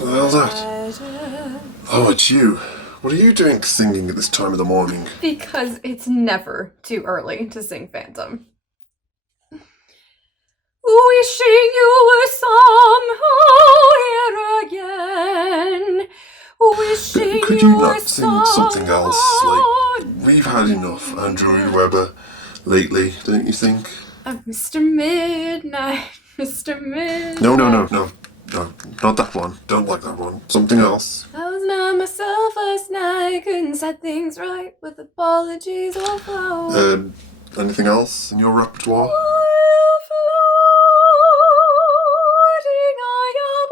Well, that. Oh, it's you. What are you doing singing at this time of the morning? Because it's never too early to sing Phantom. Wishing you were somehow here again. Wishing Could you not sing something else? Like, we've had enough Andrew Lloyd Webber lately, don't you think? Mr. Midnight, Mr. Midnight. No, not that one. Don't like that one. Something else. I was not myself last night, couldn't set things right with apologies or flowers. Anything else in your repertoire? While floating, I am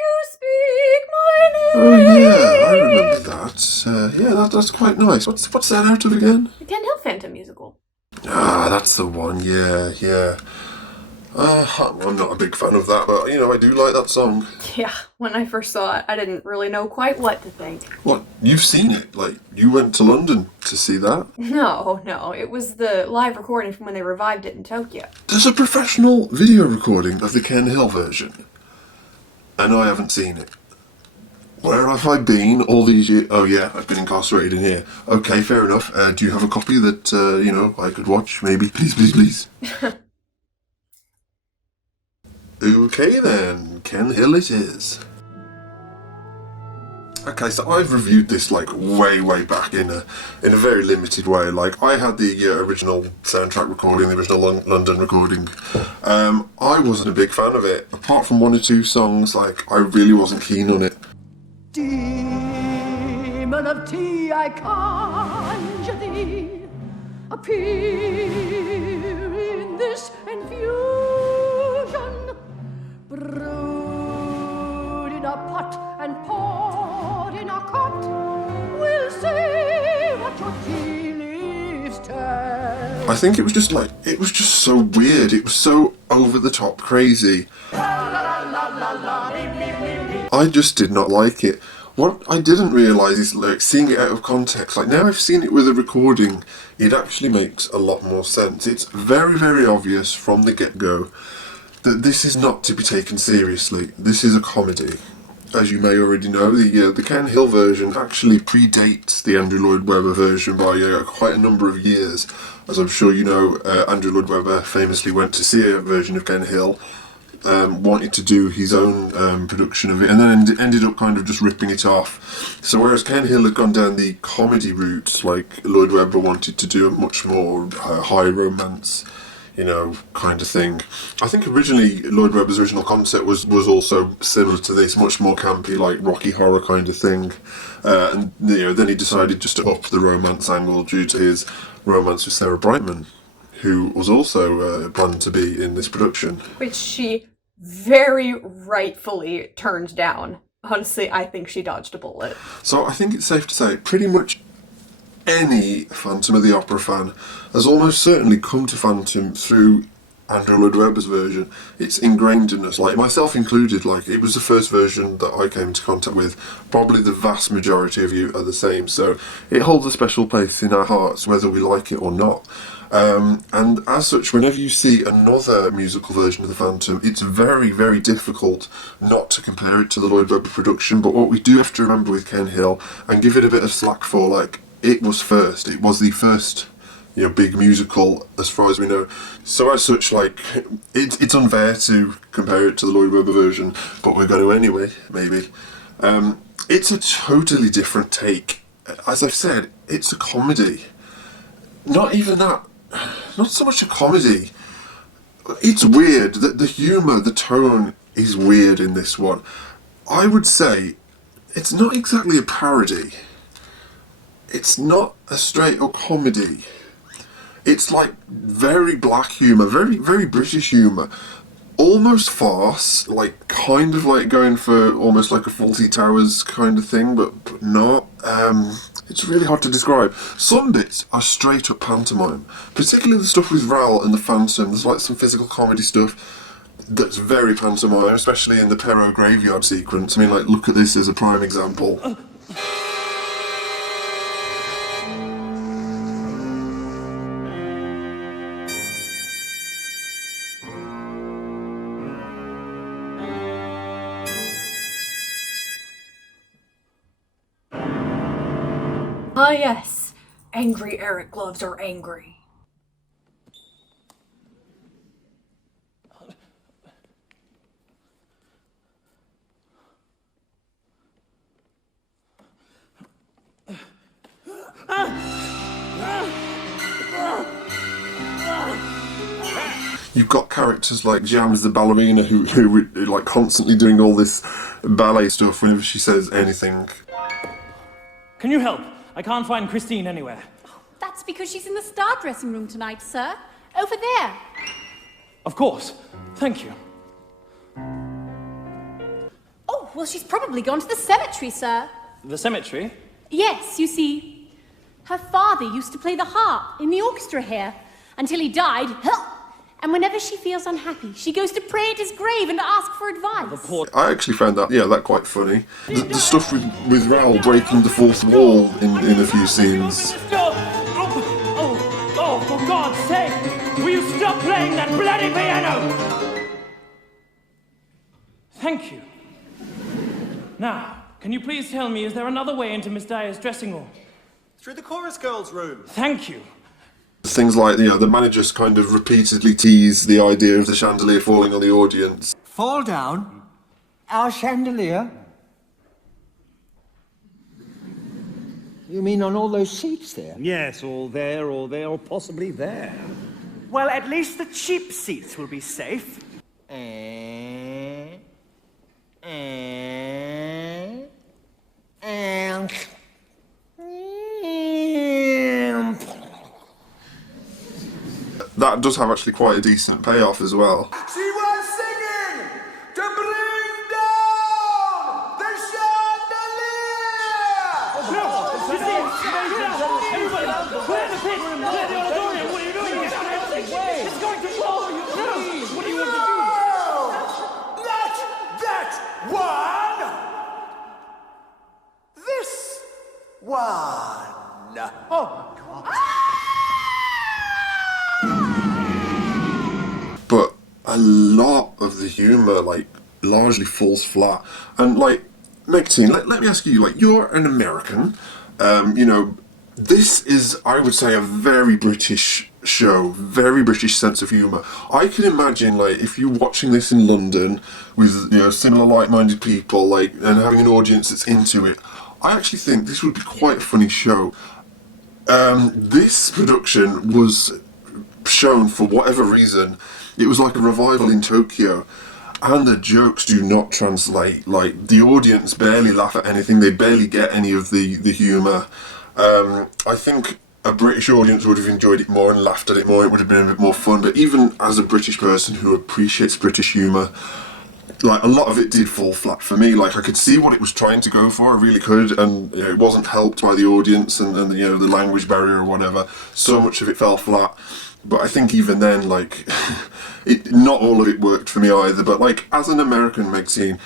you speak my name. Oh yeah, I remember that. That's quite nice. What's that out of again? The Ken Hill Phantom musical. Ah, that's the one. Yeah. I'm not a big fan of that, but I do like that song. Yeah, when I first saw it, I didn't really know quite what to think. What? You've seen it? Like, you went to London to see that? No, it was the live recording from when they revived it in Tokyo. There's a professional video recording of the Ken Hill version, and I haven't seen it. Where have I been all these years? Oh yeah, I've been incarcerated in here. Okay, fair enough. Do you have a copy that, I could watch, maybe? Please. Okay then, Ken Hill it is. Okay, so I've reviewed this like way back in a very limited way. Like, I had the original soundtrack recording, the original London recording. I wasn't a big fan of it. Apart from one or two songs, like, I really wasn't keen on it. Demon of tea, I conjure thee, appear in this infusion, brewed in a pot and poured in a cup. We'll see what your tea leaves tell. I think it was just so weird. It was so over the top crazy. I just did not like it. What I didn't realise is, like, seeing it out of context, like, now I've seen it with a recording, it actually makes a lot more sense. It's very obvious from the get-go that this is not to be taken seriously. This is a comedy. As you may already know, the Ken Hill version actually predates the Andrew Lloyd Webber version by quite a number of years. As I'm sure you know, Andrew Lloyd Webber famously went to see a version of Ken Hill, wanted to do his own production of it, and then ended up kind of just ripping it off. So whereas Ken Hill had gone down the comedy route, like, Lloyd Webber wanted to do a much more high romance, kind of thing. I think originally Lloyd Webber's original concept was also similar to this, much more campy, like Rocky Horror kind of thing. And then he decided just to up the romance angle due to his romance with Sarah Brightman, who was also planned to be in this production. Which she very rightfully turned down. Honestly, I think she dodged a bullet. So I think it's safe to say pretty much any Phantom of the Opera fan has almost certainly come to Phantom through Andrew Lloyd Webber's version. It's ingrained in us, like, myself included. Like, it was the first version that I came into contact with. Probably the vast majority of you are the same, so it holds a special place in our hearts whether we like it or not. And as such, whenever you see another musical version of the Phantom, it's very difficult not to compare it to the Lloyd Webber production. But what we do have to remember with Ken Hill, and give it a bit of slack for, like, it was the first big musical as far as we know. So as such, like, it's unfair to compare it to the Lloyd Webber version, but we're going to anyway, maybe. It's a totally different take. As I've said, it's a comedy. Not even that. Not so much a comedy. It's weird. The humour, the tone is weird in this one. I would say it's not exactly a parody. It's not a straight up comedy. It's like very black humour, very British humour. Almost farce, like kind of like going for almost like a Fawlty Towers kind of thing, but not. It's really hard to describe. Some bits are straight up pantomime, particularly the stuff with Ral and the Phantom. There's like some physical comedy stuff that's very pantomime, especially in the Perrault graveyard sequence. I mean, like, look at this as a prime example. yes. Angry Eric gloves are angry. You've got characters like Jams the ballerina who like constantly doing all this ballet stuff whenever she says anything. Can you help? I can't find Christine anywhere. That's because she's in the star dressing room tonight, sir. Over there. Of course. Thank you. Oh, well, she's probably gone to the cemetery, sir. The cemetery? Yes, you see, her father used to play the harp in the orchestra here until he died. And whenever she feels unhappy, she goes to pray at his grave and ask for advice. I actually found that quite funny. The stuff with Raoul breaking the fourth wall in a few scenes. Oh, for God's sake! Will you stop playing that bloody piano? Thank you. Now, can you please tell me, is there another way into Miss Dyer's dressing room? Through the chorus girls' room. Thank you. Things like, the managers kind of repeatedly tease the idea of the chandelier falling on the audience. Fall down? Our chandelier? You mean on all those seats there? Yes, all there, or possibly there. Well, at least the cheap seats will be safe. That does have actually quite a decent payoff as well. She was singing to bring down the chandelier! Clear the pit! Clear the auditorium! What are you doing? It's going to fall! What do you want to do? Not that one! This one! Oh, But a lot of the humour, largely falls flat. And, Megtin, let me ask you, you're an American, this is, I would say, a very British show, very British sense of humour. I can imagine, if you're watching this in London with, similar like-minded people, and having an audience that's into it, I actually think this would be quite a funny show. This production was shown for whatever reason. It was like a revival in Tokyo, and the jokes do not translate. The audience barely laugh at anything, they barely get any of the humour. I think a British audience would have enjoyed it more and laughed at it more, it would have been a bit more fun, but even as a British person who appreciates British humour, a lot of it did fall flat for me. I could see what it was trying to go for, I really could, and it wasn't helped by the audience and the language barrier or whatever. So much of it fell flat. But I think even then, not all of it worked for me either. But as an American, Megtin,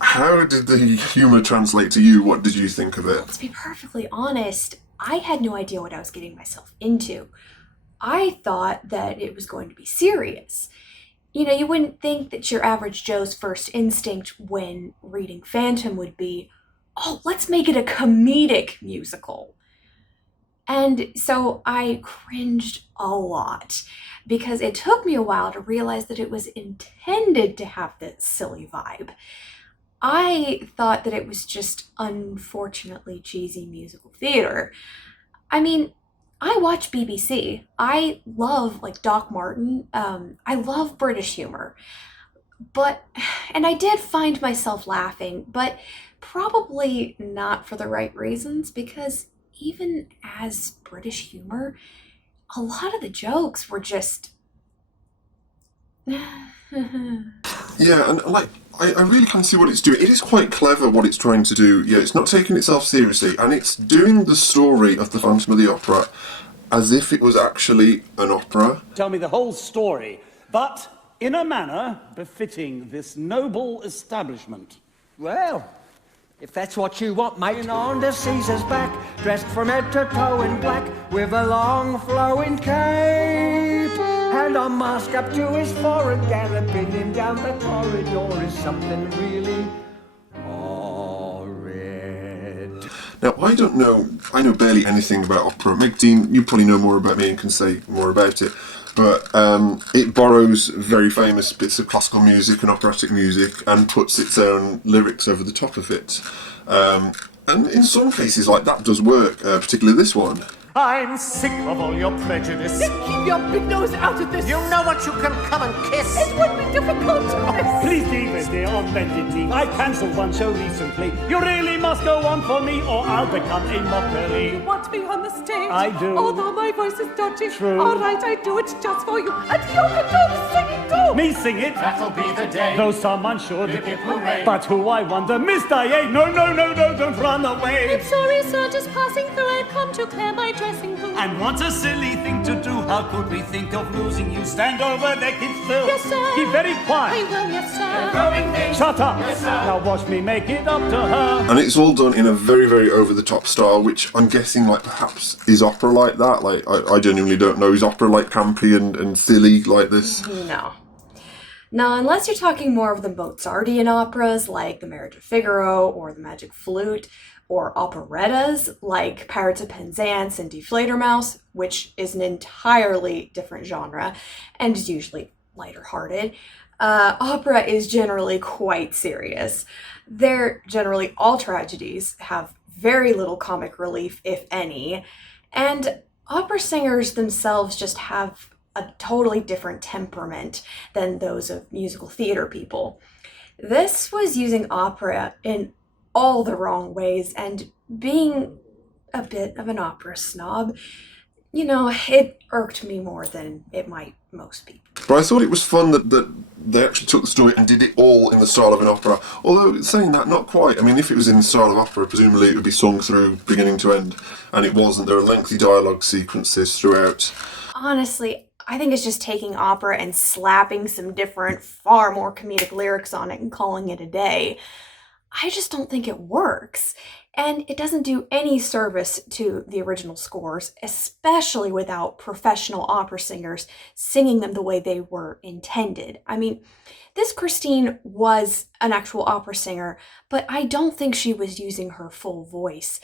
how did the humour translate to you? What did you think of it? To be perfectly honest, I had no idea what I was getting myself into. I thought that it was going to be serious. You wouldn't think that your average Joe's first instinct when reading Phantom would be, oh, let's make it a comedic musical. And so I cringed a lot because it took me a while to realize that it was intended to have this silly vibe. I thought that it was just unfortunately cheesy musical theater. I mean, I watch BBC. I love Doc Martin. I love British humor. And I did find myself laughing, but probably not for the right reasons, because even as British humor, a lot of the jokes were just... Yeah, and I really can see what it's doing. It is quite clever what it's trying to do. Yeah, it's not taking itself seriously, and it's doing the story of the Phantom of the Opera as if it was actually an opera. Tell me the whole story, but in a manner befitting this noble establishment. Well, if that's what you want, mate. On Caesar's back, dressed from head to toe in black, with a long flowing cape, and a mask up to his forehead, galloping him down the corridor is something really horrid. Now, I know barely anything about opera. Megtin, you probably know more about me and can say more about it. But it borrows very famous bits of classical music and operatic music and puts its own lyrics over the top of it. And in some cases, like, that does work, particularly this one. I'm sick of all your prejudice. Keep your big nose out of this. You know what you can come and kiss. It would be difficult to miss. Please leave it, dear, on bended knee. I cancelled one show recently. You really must go on for me, or I'll become a mockery. You want me on the stage? I do. Although my voice is dodgy. True. All right, I do it just for you. And you can do the singing too. Me sing it? That'll be the day. Though someone should. Hip, hip, hooray. But who, I wonder? Miss Daeeriry. No, don't run away. I'm sorry, sir, just passing through. I've come to clear my dressing room. And what a silly thing to do. How could we think of losing you? Stand over there, keep still. Yes, sir. Keep very I quiet. will, yes, sir. Shut up. Yes, sir. Now watch me make it up to her. And it's all done in a very, very over-the-top style, which I'm guessing, like, perhaps is opera like that. Like, I genuinely don't know. Is opera, like, campy and silly like this? No. Now, unless you're talking more of the Mozartian operas, like The Marriage of Figaro or The Magic Flute, or operettas, like Pirates of Penzance and Die Fledermaus, which is an entirely different genre, and is usually lighter-hearted, opera is generally quite serious. They're generally all tragedies, have very little comic relief, if any, and opera singers themselves just have a totally different temperament than those of musical theater people. This was using opera in all the wrong ways, and being a bit of an opera snob, you know, it irked me more than it might most people. But I thought it was fun that they actually took the story and did it all in the style of an opera. Although, saying that, not quite. I mean, if it was in the style of opera, presumably it would be sung through beginning to end. And it wasn't. There are lengthy dialogue sequences throughout. Honestly, I think it's just taking opera and slapping some different, far more comedic lyrics on it and calling it a day. I just don't think it works. And it doesn't do any service to the original scores, especially without professional opera singers singing them the way they were intended. I mean, this Christine was an actual opera singer, but I don't think she was using her full voice.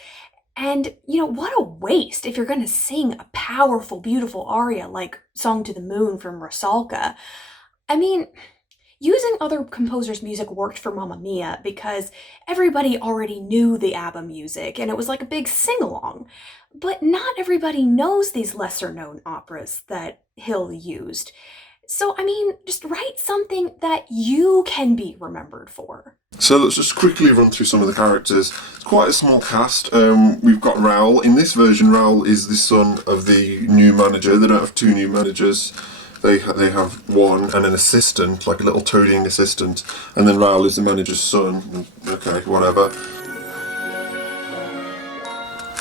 And, you know, what a waste if you're going to sing a powerful, beautiful aria like Song to the Moon from Rusalka. I mean, using other composers' music worked for Mamma Mia because everybody already knew the ABBA music and it was like a big sing-along. But not everybody knows these lesser-known operas that Hill used. So, I mean, just write something that you can be remembered for. So let's just quickly run through some of the characters. It's quite a small cast. We've got Raoul. In this version, Raoul is the son of the new manager. They don't have two new managers. They have one and an assistant, like a little toadying assistant, and then Raoul is the manager's son. Okay, whatever.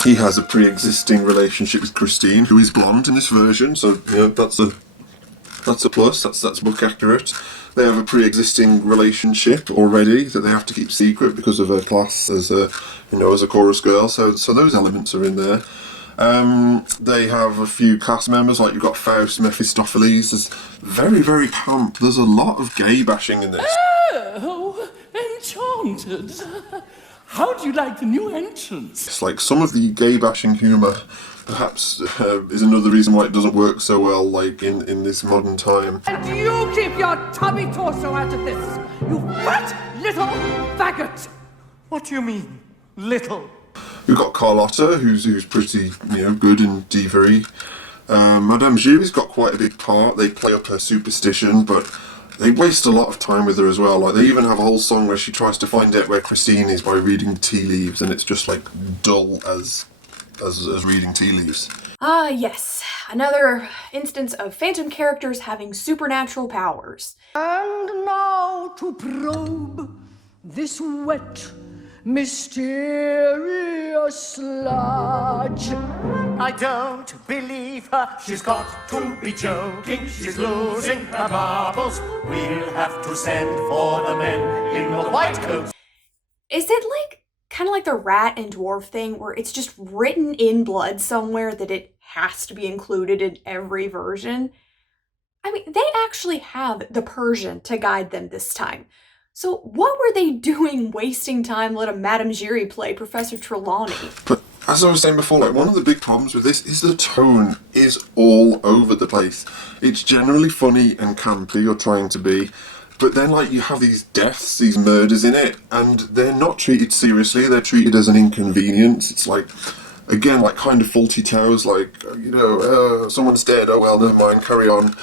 He has a pre-existing relationship with Christine, who is blonde in this version, so you know, that's a plus. That's book accurate. They have a pre-existing relationship already that they have to keep secret because of her class as a chorus girl. So those elements are in there. They have a few cast members, like you've got Faust, Mephistopheles. There's very, very camp. There's a lot of gay bashing in this. Oh, enchanted. How do you like the new entrance? It's like some of the gay bashing humour perhaps is another reason why it doesn't work so well, like in this modern time. And you keep your tubby torso out of this, you fat little faggot. What do you mean, little? We've got Carlotta, who's pretty, good in Daeeriry. Madame Jou's got quite a big part. They play up her superstition, but they waste a lot of time with her as well. Like, they even have a whole song where she tries to find out where Christine is by reading tea leaves, and it's just like dull as reading tea leaves. Yes. Another instance of phantom characters having supernatural powers. And now to probe this wet, mysterious sludge. I don't believe her. She's got to be joking. She's losing her marbles. We'll have to send for the men in the white coats. Is it like kind of like the rat and dwarf thing where it's just written in blood somewhere that it has to be included in every version? I mean, they actually have the Persian to guide them this time. So what were they doing wasting time letting Madame Giry play Professor Trelawney? But as I was saying before, like, one of the big problems with this is the tone is all over the place. It's generally funny and campy, or trying to be, but then like you have these deaths, these murders in it, and they're not treated seriously, they're treated as an inconvenience. It's like, again, like kind of faulty tales, like, someone's dead, oh well, never mind, carry on.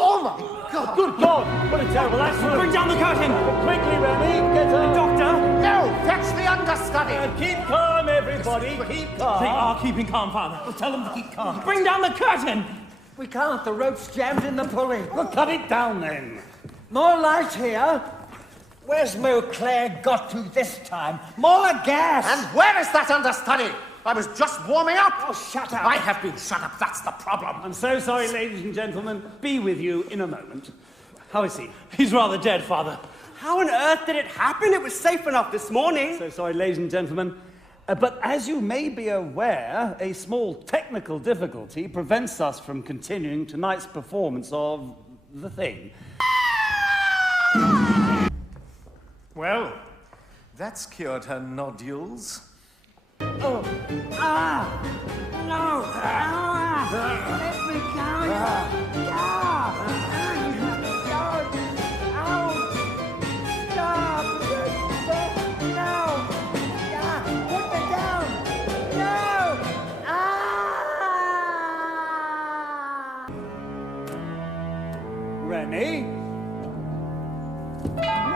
Oh my God! Good God! What a terrible accident! Bring down the curtain! Quickly, Remy, get her! Doctor! No! Fetch the understudy! Keep calm, everybody, keep calm. They are keeping calm, Father. Well, tell them to keep calm. Bring down the curtain! We can't, the rope's jammed in the pulley. Well, cut it down then. More light here. Where's Claire got to this time? More gas! And where is that understudy? I was just warming up! Oh, shut up! I have been shut up, that's the problem. I'm so sorry, ladies and gentlemen. Be with you in a moment. How is he? He's rather dead, Father. How on earth did it happen? It was safe enough this morning. So sorry, ladies and gentlemen. But as you may be aware, a small technical difficulty prevents us from continuing tonight's performance of The Thing. Well, that's cured her nodules. No! Let me go! Stop! No! Put me down! No! Remy?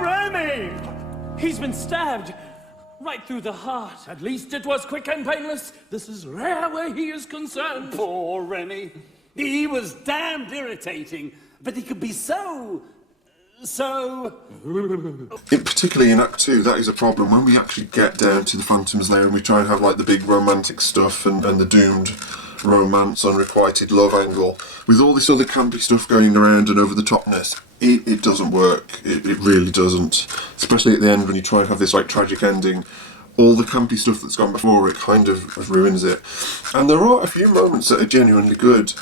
Remy! He's been stabbed. Right through the heart. At least it was quick and painless. This is rare where he is concerned. Poor Remy. He was damned irritating, but he could be so... Particularly in Act 2, that is a problem. When we actually get down to the Phantom's Lair and we try and have like the big romantic stuff and the doomed romance, unrequited love angle, with all this other campy stuff going around and over the topness, it doesn't work. It really doesn't. Especially at the end when you try and have this like tragic ending. All the campy stuff that's gone before it kind of ruins it. And there are a few moments that are genuinely good.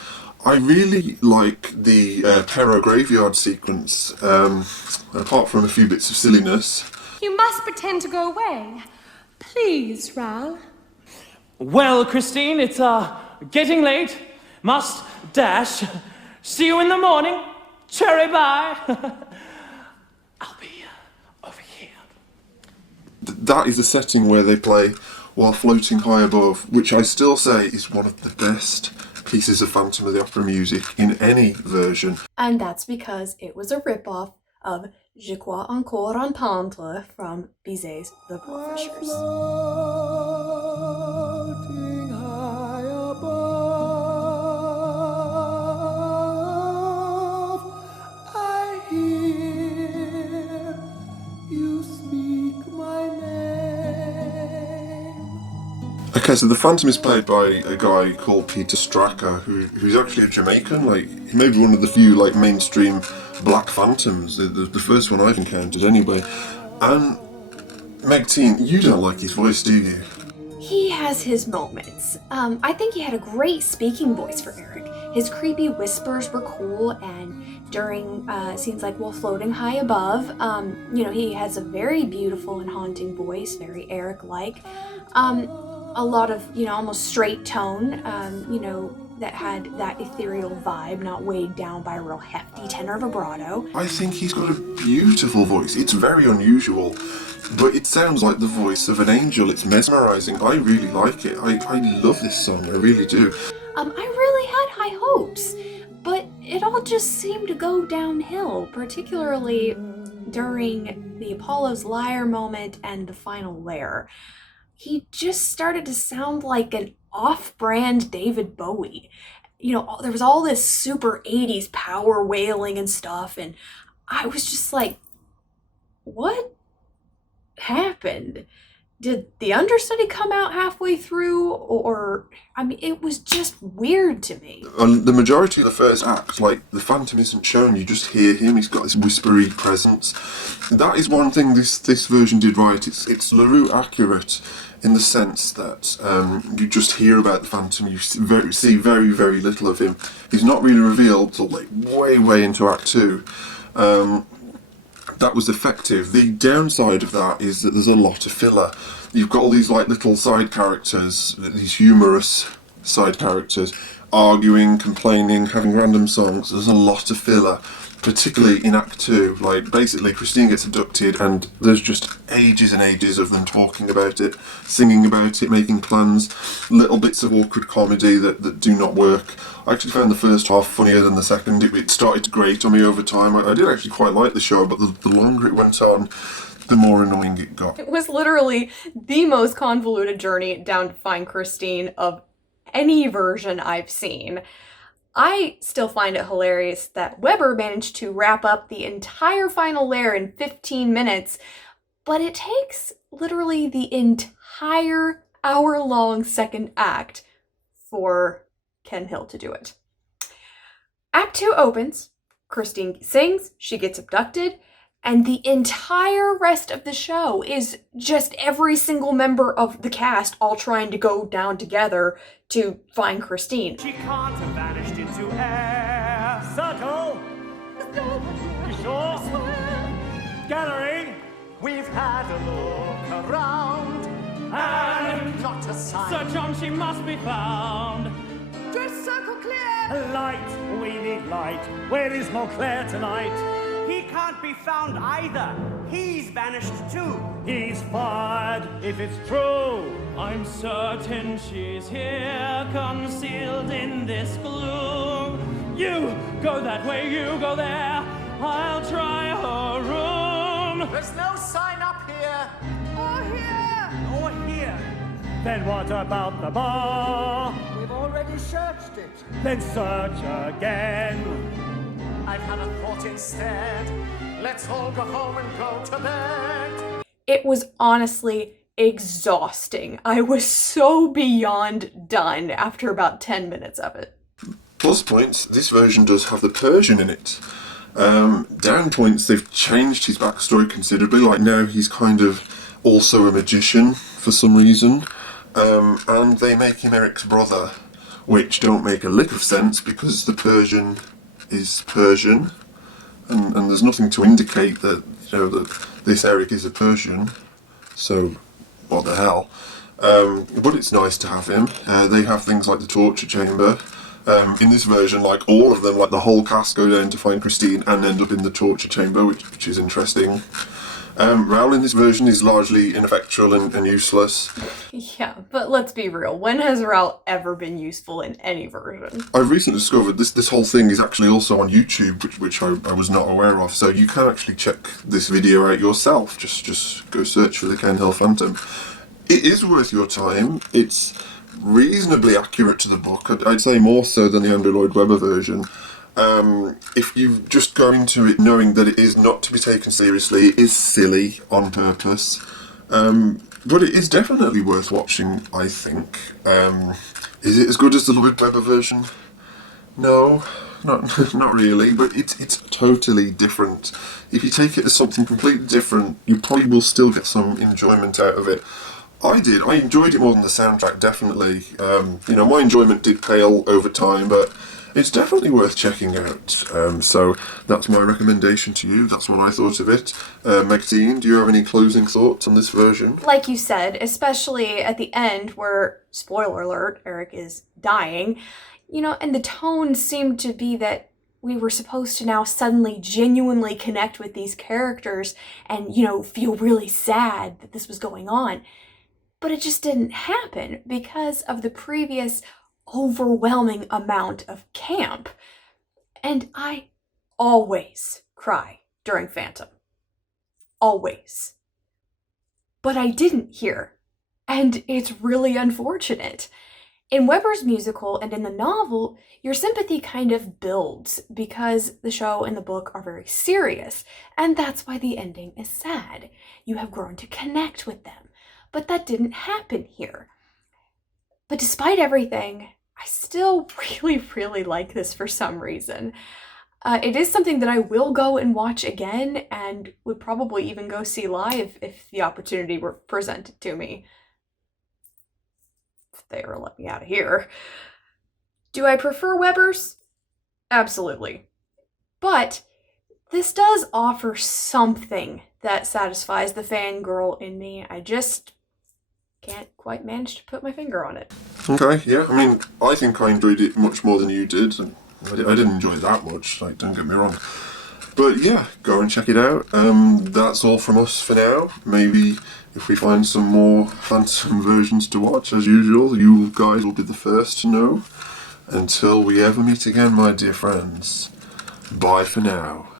I really like the Perro graveyard sequence, apart from a few bits of silliness. You must pretend to go away. Please, Raoul. Well, Christine, it's getting late. Must dash. See you in the morning. Cherry bye. I'll be over here. That is a setting where they play while floating high above, which I still say is one of the best pieces of Phantom of the Opera music in any version. And that's because it was a ripoff of Je crois encore entendre from Bizet's The Professors. Okay, so the Phantom is played by a guy called Peter Straka, who's actually a Jamaican. Like, he may be one of the few like mainstream black Phantoms, the first one I've encountered anyway. And Megtin, you don't like his voice, do you? He has his moments. I think he had a great speaking voice for Eric. His creepy whispers were cool, and during scenes like While Floating High Above, he has a very beautiful and haunting voice, very Eric-like. A lot of, almost straight tone, that had that ethereal vibe, not weighed down by a real hefty tenor vibrato. I think he's got a beautiful voice. It's very unusual, but it sounds like the voice of an angel. It's mesmerising. I really like it. I love this song, I really do. I really had high hopes, but it all just seemed to go downhill, particularly during the Apollo's Lyre moment and the final lair. He just started to sound like an off-brand David Bowie. There was all this super 80s power wailing and stuff, and I was just like, what happened? Did the understudy come out halfway through, or it was just weird to me. The majority of the first act, like, the Phantom isn't shown, you just hear him, he's got this whispery presence. That is one thing this version did right. It's LaRue accurate in the sense that you just hear about the Phantom, you see very, very little of him. He's not really revealed till like way into Act 2. that was effective. The downside of that is that there's a lot of filler. You've got all these like little side characters, these humorous side characters, arguing, complaining, having random songs. There's a lot of filler, particularly in Act 2. Like, basically, Christine gets abducted, and there's just ages and ages of them talking about it, singing about it, making plans, little bits of awkward comedy that do not work. I actually found the first half funnier than the second. It started to grate on me over time. I did actually quite like the show, but the longer it went on, the more annoying it got. It was literally the most convoluted journey down to find Christine of any version I've seen. I still find it hilarious that Weber managed to wrap up the entire final lair in 15 minutes, but it takes literally the entire hour-long second act for Ken Hill to do it. Act 2 opens, Christine sings, she gets abducted, and the entire rest of the show is just every single member of the cast all trying to go down together to find Christine. She can't have vanished into air. Circle! You sure? Gallery! We've had a look around, And not a sign. Sir John, she must be found. Dress circle clear. Light, we need light. Where is Montclair tonight? He can't be found either. He's vanished too. He's fired, if it's true. I'm certain she's here, concealed in this gloom. You go that way, you go there. I'll try her room. There's no sign up here. Or here. Or here. Then what about the bar? We've already searched it. Then search again. I've had a thought instead. Let's all go home and go to bed. It was honestly exhausting. I was so beyond done after about 10 minutes of it. Plus points, this version does have the Persian in it. Down points, they've changed his backstory considerably. Like, now he's kind of also a magician for some reason. And they make him Eric's brother, which don't make a lick of sense because the Persian is Persian, and there's nothing to indicate that, you know, that this Eric is a Persian, so what the hell. But it's nice to have him. They have things like the torture chamber. In this version, like, all of them, like the whole cast go down to find Christine and end up in the torture chamber, which is interesting. Raoul in this version is largely ineffectual and useless. Yeah, but let's be real. When has Raoul ever been useful in any version? I've recently discovered this whole thing is actually also on YouTube, which I was not aware of. So you can actually check this video out yourself. Just go search for the Ken Hill Phantom. It is worth your time. It's reasonably accurate to the book. I'd say more so than the Andrew Lloyd Webber version. If you just go into it knowing that it is not to be taken seriously, it is silly on purpose, but it is definitely worth watching, I think. Is it as good as the Lloyd Webber version? No, not really, but it's totally different. If you take it as something completely different, you probably will still get some enjoyment out of it. I did. I enjoyed it more than the soundtrack, definitely. My enjoyment did pale over time, but it's definitely worth checking out. So that's my recommendation to you. That's what I thought of it. Megtin, do you have any closing thoughts on this version? Like you said, especially at the end where, spoiler alert, Eric is dying, and the tone seemed to be that we were supposed to now suddenly genuinely connect with these characters and, feel really sad that this was going on. But it just didn't happen because of the previous overwhelming amount of camp. And I always cry during Phantom. Always. But I didn't here. And it's really unfortunate. In Webber's musical and in the novel, your sympathy kind of builds because the show and the book are very serious. And that's why the ending is sad. You have grown to connect with them. But that didn't happen here. But despite everything, I still really, really like this for some reason. It is something that I will go and watch again and would probably even go see live if the opportunity were presented to me. If they ever let me out of here. Do I prefer Webber's? Absolutely. But This does offer something that satisfies the fangirl in me. I just can't quite manage to put my finger on it. Okay, yeah, I mean, I think I enjoyed it much more than you did. I didn't enjoy it that much, like, don't get me wrong. But yeah, go and check it out. That's all from us for now. Maybe if we find some more Phantom versions to watch, as usual, you guys will be the first to know. Until we ever meet again, my dear friends, bye for now.